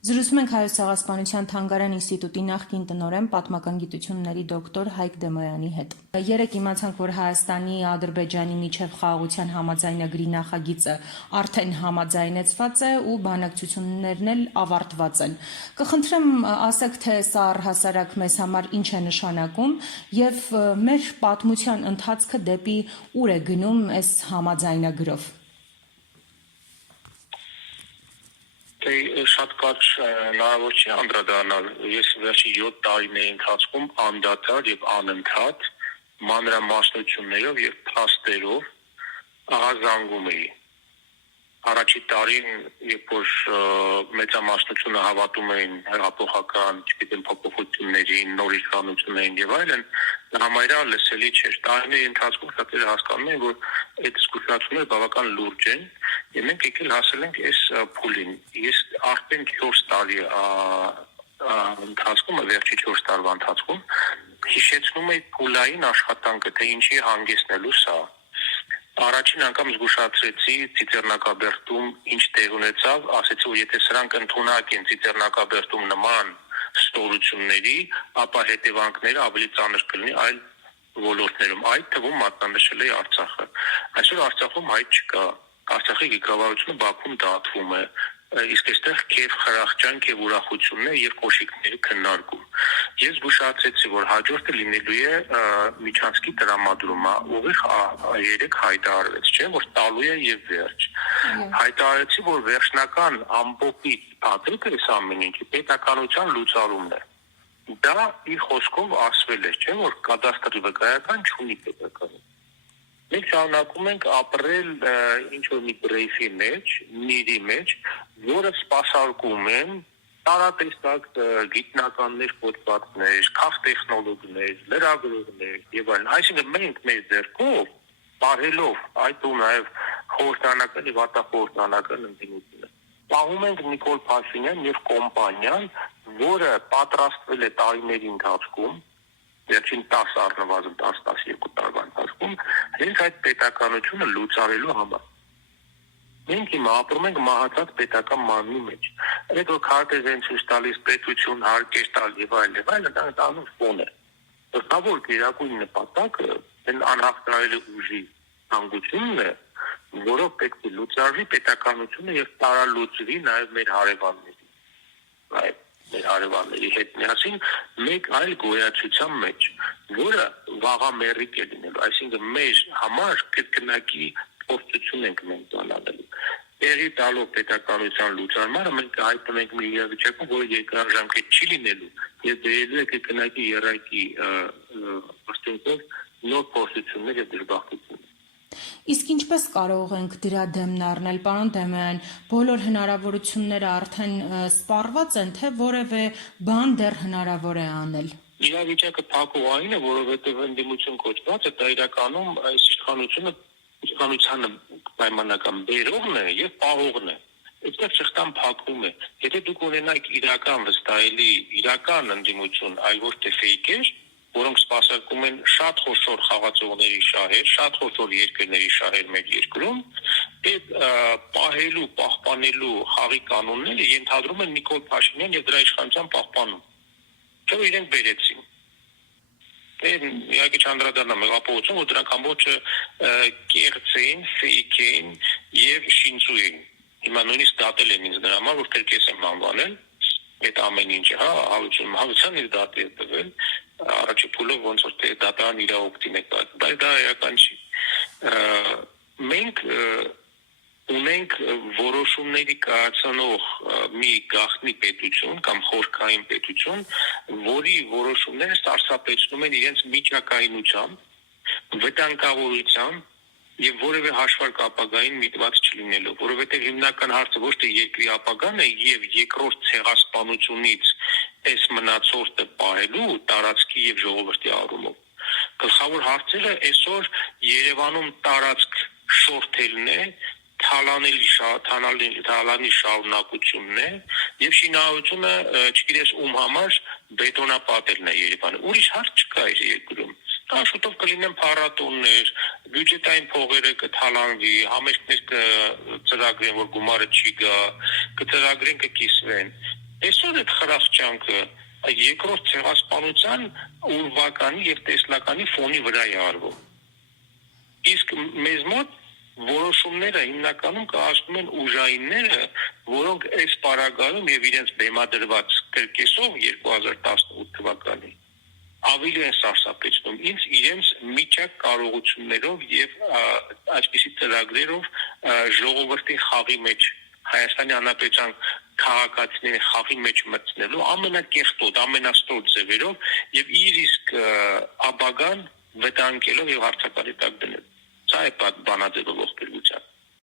Զրուցում ենք Հայոց ցեղասպանության թանգարան ինստիտուտի նախկին տնօրեն պատմական դոկտոր Հայկ Դեմոյանի հետ։ Երեկ իմացանք, որ Հայաստանի Ադրբեջանի միջև խաղաղության համաձայնագրի նախագիծը արդեն համաձայնեցված է ու բանակցություններն էլ ավարտված են։ Կխնդրեմ ասեք, թե սա առհասարակ մեզ համար ինչ է նշանակում եւ մեր պատմության ընթացքը դեպի ուր է գնում այս համաձայնագրով։ Շատ կարճ հնարավոր չի անդրադառնալ։ Ես վերջի 7 տարիների ընթացքում անդադար եւ անընդհատ մանրամասնություններով եւ փաստերով աղազանգում էի։ Առաջի տարին, երբ որ մեծամասնությունը հավատում էին հեղափոխական, չգիտեմ, փոփոխություններին, նոր իշխանություններին եւ այլն, համարյա լսելի չէր։ Տարիների ընթացքում շատերը հասկանում են, որ այդ զգուշացումները բավական լուրջ են, եւ մենք եկել հասել ենք այս փուլին։ Ես արդեն 4 տարի ընթացքում, վերջի 4 տարվա ընթացքում հիշեցնում էի փուլային աշխատանքը, թե ինչի հանգեցնելու սա։ Առաջին անգամ զգուշացրեցի Ծիծեռնակաբերդում ինչ տեղ ունեցավ, ասեցի, որ եթե սրանք ընդունակ են Ծիծեռնակաբերդում նման ստորությունների, ապա հետևանքները ավելի ծանր կլինի այլ ոլորտներում, այդ թվում մատնանշել է Արցախը։ Այսօր Արցախում հայտ չկա, Արցախի ղեկավարությունը Բաքվում դատվում է, իսկ այստեղ քեֆ, խրախճանք եւ ուրախությունն է եւ կոշիկների քննարկում։ Ես զգուշացրեցի, որ հաջորդը լինելու է միջանցքի տրամադրումը, ուղիղ 3 հայտարարվեց, չէ՞, որ տալու է եւ վերջ։ Հայտարարեցի, որ վերջնական ամբողջի ադրիկը այս ամեն ինչի պետականության լուծարումն է։ Դա իր խոսքով ասվել է, չէ՞, որ կադաստրի վկայական չունի պետականություն։ Մենք շարունակում ենք ապրել ինչ-որ մի բրեյֆի մեջ, միրի մեջ, որը սպասարկում են տարատեսակ գիտնականներ, փոթվածներ, քաղտեխնոլոգներ, լրագրողներ եւ այլն։ Այսինքն մենք մեր ձեռքով բարելով այդ ու նաեւ խորհրդանական եւ արտախորհրդանական ընդդիմությունը պահում ենք Նիկոլ Փաշինյան եւ կոմպանիան, որը պատրաստվել է տարիների ընթացքում, վերջին 10 առնվազն 10-12 տարվա ընթացքում, հենց այդ պետականությունը լուծարելու համար։ Մենք հիմա ապրում ենք մահացած պետական մարմնի մեջ։ Այդ որ քարտեզեն ցույց տալիս պետություն, հարկեր տալ եւ այլն, դա անունը ֆոն է։ Գլխավոր գերակույն նպատակը այն անհաղթահարելի ուժի հանգությունն է, որով պետք է լուծարվի պետականությունը եւ տարալուծվի նաեւ մեր հարևանների։ Մեր հարևանների հետ միասին մեկ այլ գոյացության մեջ, որը վաղամերիկ է լինելու, այսինքն մեր համար կրկնակի փորձություն ենք մենք անելու։ Տեղի տալով պետականության լուծարմանը մենք հայտնում ենք մի իրավիճակում, որը երկարաժամկետ չի լինելու եւ դերելու է կրկնակի երակի արդյունքով նոր փորձություններ եւ դժբախտություններ։ Իսկ ինչպես կարող ենք դրա դեմն առնել, պարոն Դեմոյան, բոլոր հնարավորությունները արդեն սպառված են, թե որևէ բան դեռ հնարավոր է անել։ Իրավիճակը փակուղային է, որովհետև ընդդիմություն կոչվածը դա իրականում այս իշխանությանը պայմանական բերողն է եւ պահողն է։ Այստեղ շղթան փակվում է։ Եթե դուք ունենաք իրական վստահելի, իրական ընդդիմություն, այլ ոչ թե ֆեյքեր, որոնք սպասարկում են շատ խոշոր խաղացողների շահեր, շատ խոշոր երկրների շահեր մեր երկրում, այդ պահելու, պահպանելու խաղի կանոնները ենթադրում են Նիկոլ Փաշինյան եւ դրա իշխանության պահպանում։ Չէ՞ իրենք բերեցին։ Իհարկե չանդրադառնամ հեղափոխություն, որ դրանք ամբողջը կեղծ էին, ֆեյք էին եւ շինծու էին։ Հիմա նույնիսկ դատել են ինձ նրա համար, որ կրկես եմ անվանել այդ ամեն ինչը, հավության իր դատի է տվել, առաջի փուլով ոնց որ թե դատարան իր օգտին է կայացել, բայց դա իրական չի։ Մենք ունենք որոշումների կայացնող մի գաղտնի պետություն կամ խորքային պետություն, որի որոշումները սարսափեցնում են իրենց միջակայունությամբ, վտանգավորությամբ եւ որևէ հաշվարկ ապագային միտված չլինելով, որովհետեւ հիմնական հարցը ոչ թե երկրի ապագան է եւ երկրորդ ցեղասպանությունից այս մնացորդը պահելու տարածքի եւ ժողովրդի առումով։ Գլխավոր հարցերը այսօր Երևանում տարածք շորթելն է, թալանի շարունակությունն է եւ շինարարությունը, չգիտես ում համար բետոնապատելն է Երևանը։ Ուրիշ հարց չկա այս երկրում։ Շուտով կլինեն փառատոններ, բյուջետային փողերը կթալանվի, համերգներ կծրագրեն, որ գումարը չի գա, կծրագրեն կկիսվեն։ Այսօր այդ խրախճանքը երկրորդ ցեղասպանության ուրվականի եւ տեսլականի ֆոնի վրա է արվում։ Իսկ մեզ մոտ որոշումները հիմնականում կայացնում են ուժայինները, որոնք այս պարագայում եւ իրենց բեմադրված կրկեսով 2018 թվականին ավելի են սարսափեցնում ինձ իրենց միջակ կարողություններով եւ այսպիսի ծրագրերով ժողովրդի խաղի մեջ Հայաստանի Հանրապետության քաղաքացիների խաղի մեջ մտցնելու ամենակեղտոտ, ամենաստոր ձևերով եւ իր իսկ ապագան վտանգելով եւ հարցակալի տակ դնել։ Սա է բանաձևը ողբերգության։